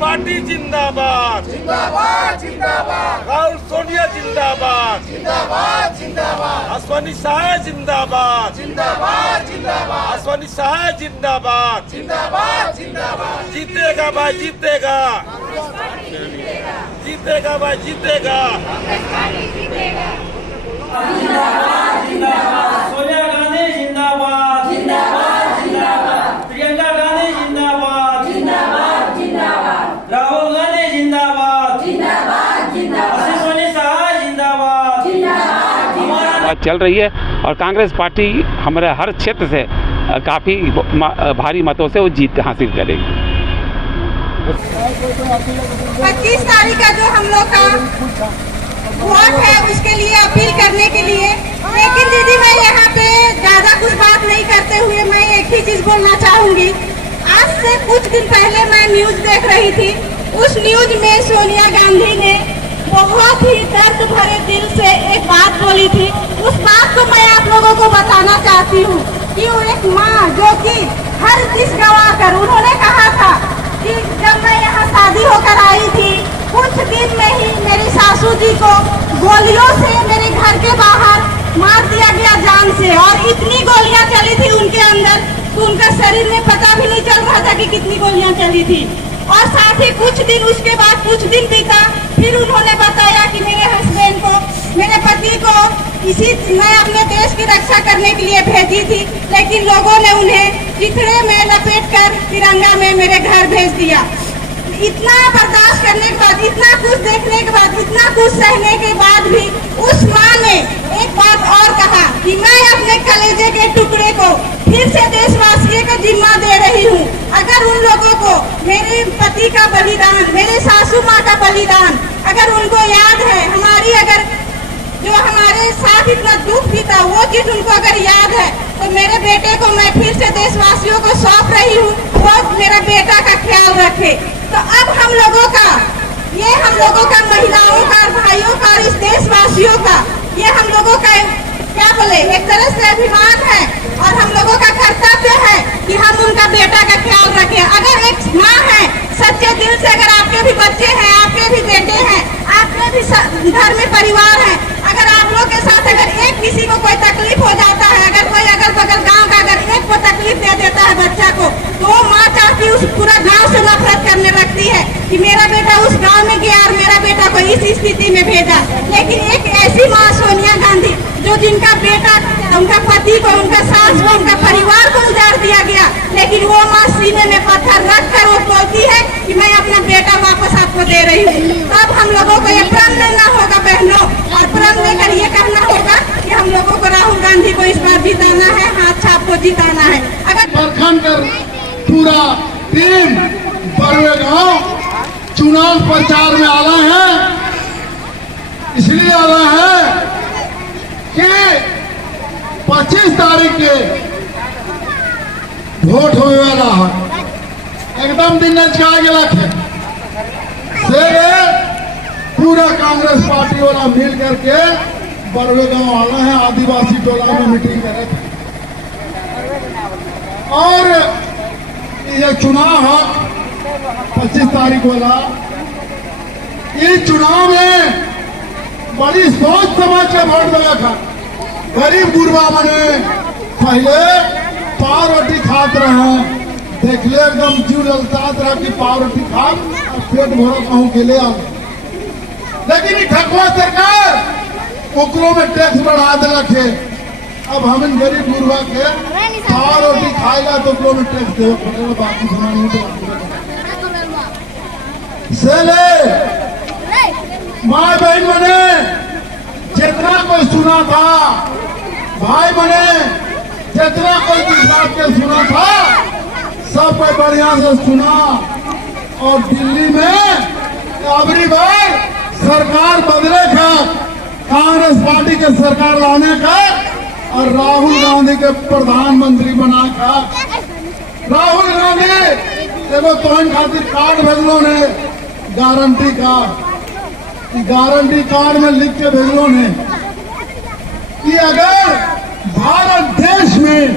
Party जिंदाबाद जिंदाबाद जिंदाबाद राहुल सोनिया जिंदाबाद जिंदाबाद जिंदाबाद अश्वनी शाह जिंदाबाद जिंदाबाद जिंदाबाद अश्वनी शाह जिंदाबाद जिंदाबाद जिंदाबाद जीतेगा भाई जीतेगा जीतेगा भाई जीतेगा सोनिया गांधी जिंदाबाद जिंदाबाद जिंदाबाद प्रियंका गांधी जिंदाबाद जिंदाबाद जिंदाबाद राहुल गांधी जिंदाबाद जिंदाबाद जिंदाबाद अश्वनी शाह जिंदाबाद जिंदाबाद चल रही है और कांग्रेस पार्टी हमारे हर क्षेत्र से काफ़ी भारी मतों से वो जीत हासिल करेगी। 25 तारीख का जो हम लोग का वोट है उसके लिए अपील करने के लिए, लेकिन दीदी मैं यहाँ पे ज्यादा कुछ बात नहीं करते हुए मैं एक ही चीज बोलना चाहूंगी। आज से कुछ दिन पहले मैं न्यूज देख रही थी, उस न्यूज में सोनिया गांधी ने बहुत ही दर्द भरे दिल से एक बात बोली थी। उस बात को मैं आप लोगों को बताना चाहती हूँ कि वो एक माँ जो कि हर चीज गवा कर उन्होंने कहा था कि जब मैं यहाँ शादी होकर आई थी कुछ दिन में ही मेरी सासू जी को गोलियों से मेरे घर के बाहर मार दिया गया जान से, और इतनी गोलियां चली थी उनके अंदर तो उनका शरीर में पता भी नहीं चल रहा था कि कितनी गोलियां चली थी। और साथ ही कुछ दिन उसके बाद कुछ दिन बीता, फिर उन्होंने बताया कि मेरे हस्बैंड को, मेरे पति को मैं अपने देश की रक्षा करने के लिए भेजी थी, लेकिन लोगों ने उन्हें चिथड़े में लपेटकर तिरंगा में मेरे घर भेज दिया। इतना बर्दाश्त करने के बाद, इतना कुछ देखने के बाद, इतना कुछ सहने के बाद भी उस माँ ने एक बात और कहा कि मैं अपने कलेजे के टुकड़े को फिर से देशवासियों को जिम्मा दे रही हूँ। अगर उन लोगों को मेरे पति का बलिदान, मेरे सासू माँ का बलिदान अगर उनको याद है, हमारी अगर जो हमारे साथ इतना दुख भी था वो चीज उनको अगर याद है, तो मेरे बेटे को मैं फिर से देशवासियों को सौंप रही हूँ, वो मेरा बेटा का ख्याल रखे। तो अब हम लोगों का महिलाओं का, भाइयों का, इस देशवासियों का ये हम लोगों का क्या बोले एक तरह से अभिमान है और हम लोगों का कर्तव्य है कि हम उनका बेटा का ख्याल रखें। अगर एक माँ है सच्चे दिल से, अगर आपके भी बच्चे हैं, आपके भी बेटे हैं, आपके भी घर में परिवार है, अगर आप लोग के साथ अगर एक किसी को कोई तकलीफ हो जाता है, अगर कोई अगल बगल गाँव का अगर एक को तकलीफ दे देता है बच्चा को, तो वो माँ चाहती उस पूरा गाँव से नफरत करने लगती है कि मेरा बेटा उस गाँव में गया और मेरा बेटा को इस स्थिति में भेजा। लेकिन एक ऐसी माँ सोनिया गांधी जो जिनका बेटा, उनका पति को, उनका सास को, उनका परिवार को उजाड़ दिया गया, लेकिन वो माँ सीने में पत्थर रख कर वो बोलती है कि मैं अपना बेटा वापस आपको दे रही हूँ। अब हम लोगों को ये प्रण लेना होगा बहनों, और प्रण लेकर ये करना होगा कि हम लोगों को राहुल गांधी को इस बार जिताना है, हाथ छाप को जिताना है। अगर पूरा टीम बड़वे गाँव चुनाव प्रचार में आ रहे हैं, इसलिए आ रहे हैं कि 25 तारीख के वोट होने वाला है, एकदम दिन नचका गया से पूरा कांग्रेस पार्टी वाला मिल करके बड़वे गांव आना है, आदिवासी टोला में मीटिंग करे थे। और ये चुनाव है 25 तारीख वाला, इस चुनाव में बड़ी सोच समझ के वोट दिया था। गरीब गुरबा बने पहले पाव रोटी खाते रहे, देख ले एकदम जीव ललचात रहा कि पाव रोटी खा और पेट भरो कहूँ के ले आ, लेकिन ठकुआ सरकार ओकरों में टैक्स बढ़ा दे रखे। अब हम इन गरीब गुरबा के पाव रोटी खाएगा तो ओकरों में टैक्स दे, बाकी सामान से ले माँ बहन बने जितना कोई सुना था, भाई बने जितना कोई किसान के सुना था, सब कोई बढ़िया से सुना। और दिल्ली में अबरी बार सरकार बदले का, कांग्रेस पार्टी के सरकार लाने का और राहुल गांधी के प्रधानमंत्री बना का। राहुल गांधी एगो तोहन खातिर कार्ड भेजलो ने, गारंटी कार्ड, गारंटी कार्ड में लिख के भेजलो ने कि अगर भारत देश में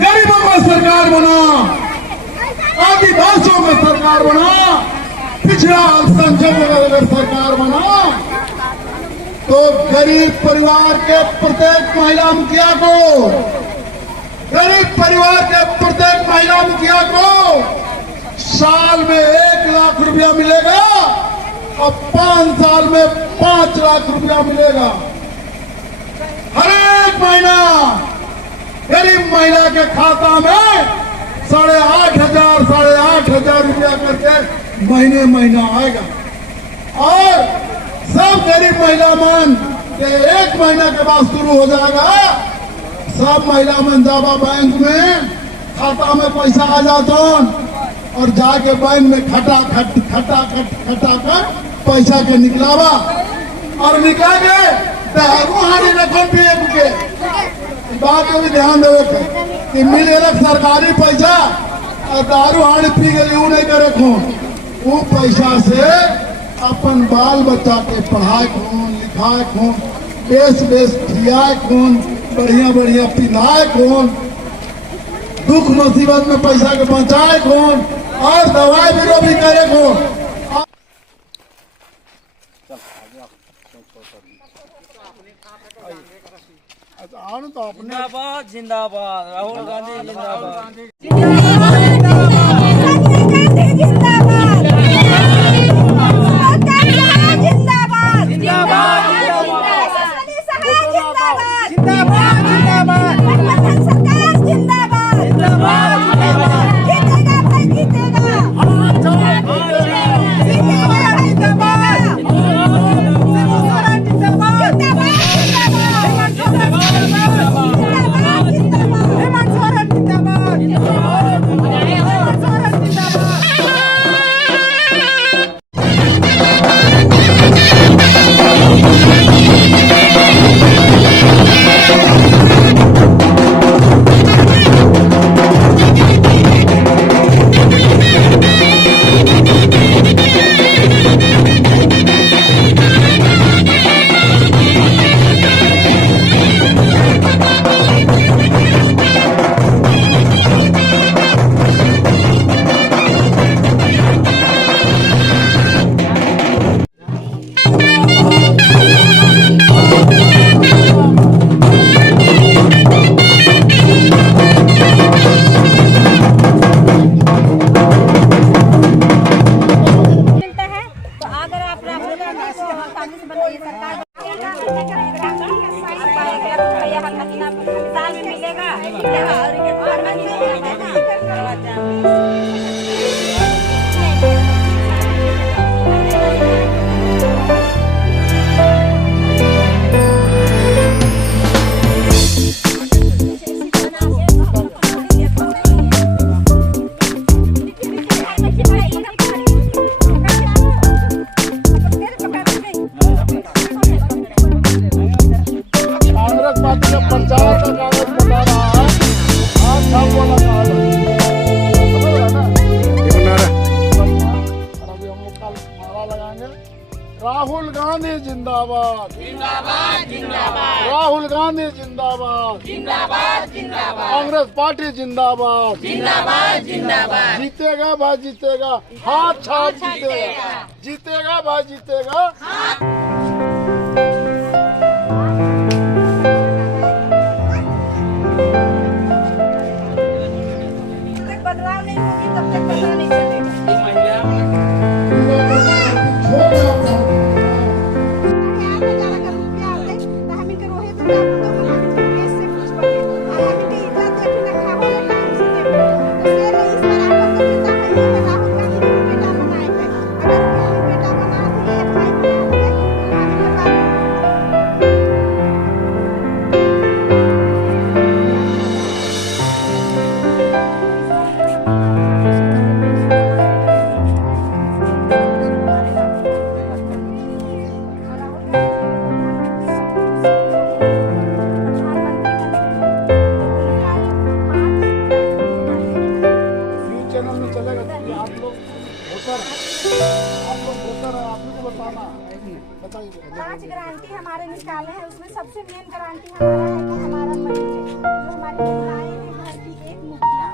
गरीबों का सरकार बना, आदिवासियों का सरकार बना, पिछड़ा अल्पसंख्यक अगर सरकार बना तो गरीब परिवार के प्रत्येक महिला मुखिया को, गरीब परिवार के प्रत्येक महिला मुखिया को साल में 1 लाख रुपया मिलेगा और 5 साल में 5 लाख रुपया मिलेगा। हर एक महीना गरीब महिला के खाता में 8,500 रुपया करके महीने महीना आएगा। और सब गरीब महिला मन के 1 महीना के बाद शुरू हो जाएगा। सब महिला मन जाबा बैंक में खाता में पैसा आ जाता और जाके बैंक में खटा कर पैसा के निकलावा और निकला के हानि रखो पिए के बात को भी ध्यान देवे कि मिलेगा सरकारी पैसा और दारू हानि पी गई वो नहीं करे खून, वो पैसा से अपन बाल बच्चा के पढ़ाए खून, लिखाए खून, बेस खियाए खून, बढ़िया पिलाए खून, दुख मुसीबत में पैसा के बचाए खून और दवाई बीरो भी करे खून। तो अपने जिंदाबाद जिंदाबाद राहुल गांधी जिंदाबाद। राहुल गांधी जिंदाबाद, जिंदाबाद जिंदाबाद। राहुल गांधी जिंदाबाद, जिंदाबाद जिंदाबाद। कांग्रेस पार्टी जिंदाबाद, जिंदाबाद जिंदाबाद। जीतेगा भाई जीतेगा, हाथ छाप जीतेगा, जीतेगा भाई जीतेगा। बदलाव नहीं होगी तब तक पता नहीं चलेगा। पांच गारंटी हमारे निकाले हैं, उसमें सबसे मेन गारंटी हमारा है कि हमारा मरीज है, जो हमारी महिलाएं हैं, घर की एक मुखिया